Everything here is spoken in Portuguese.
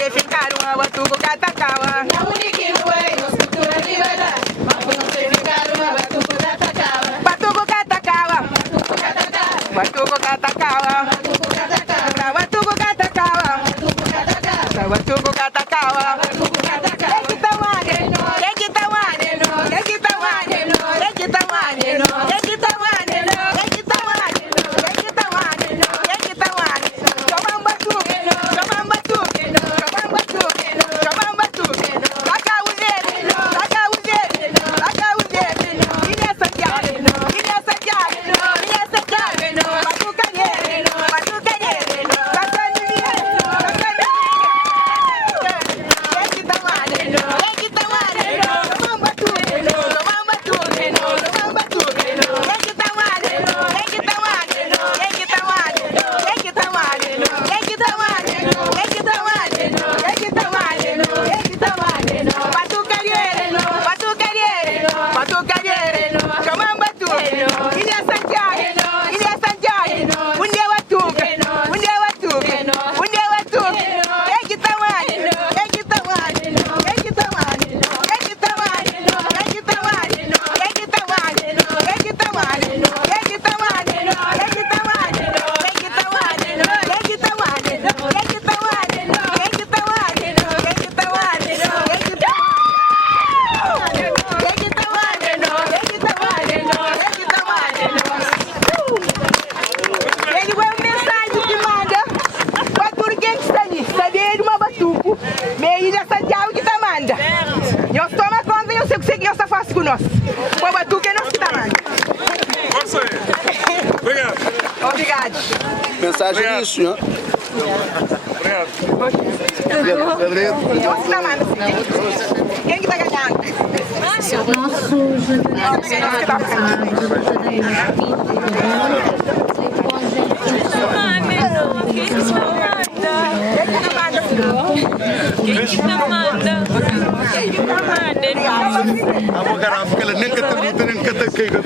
se ficaram a tudo catacawa. Na única way, nos cultura liberdade. Mas não se ficaram a tudo catacawa. Batuco catacawa. Batuco catacawa. Batuco catacawa. Batuco catacawa. Batuco catacawa. Batuco catacawa. Batuco catacawa. Quem que tá waneno? Quem que tá waneno? Quem que tá waneno? Quem que tá waneno? Quem que tá waneno? Quem que tá waneno? Quem que tá waneno? Quem que tá waneno? Toma um batuque, toma um batuque, toma um batuque, toma um batuque. Taca o dedo, taca o dedo, taca o dedo. Ilha Santiago, Ilha Santiago, Ilha Santiago. Batucaneiro, batucaneiro. Passando dinheiro, passando dinheiro. Quem que tá waneno? Quem que tá waneno? Toma um batuque, toma um batuque, toma um batuque. Quem que tá waneno? Quem que tá waneno? Quem que tá waneno? Quem que tá waneno? Quem que tá waneno? Quem que tá waneno? Quem que tá waneno? Quem que tá waneno? Batucaneiro, batucaneiro, batucaneiro. Toma um batuque. Ilha Santiago, Ilha Santiago. Unde é o batuque? Unde é o batuque? Unde é o batuque? Quem que tá waneno? Quem que tá waneno? Quem que tá waneno? Quem que tá waneno? Quem que tá waneno? Quem que tá waneno? Quem que tá waneno? Quem que tá waneno? Quem que tá waneno? Quem que tá waneno? Quem que tá waneno? Quem que tá waneno? Quem que tá waneno? Quem que tá waneno? Quem que tá Quem que tá waneno? Quem que tá waneno? Quem que tá waneno? Ele vai uma mensagem que manda para tudo quem está ali. Saber de uma batuco, meia Ilha Santiago que tá manda. Nós toma conta e eu sei o que você faz com nós. O batuco é nosso que tá manda. Força aí. Obrigado. Obrigado. Mensagem disso, senhor. Obrigado. Nosso que tá manda. Quem que tá ganhando? Nosso jornalista da Amo garrafa que ela nem cata caiga.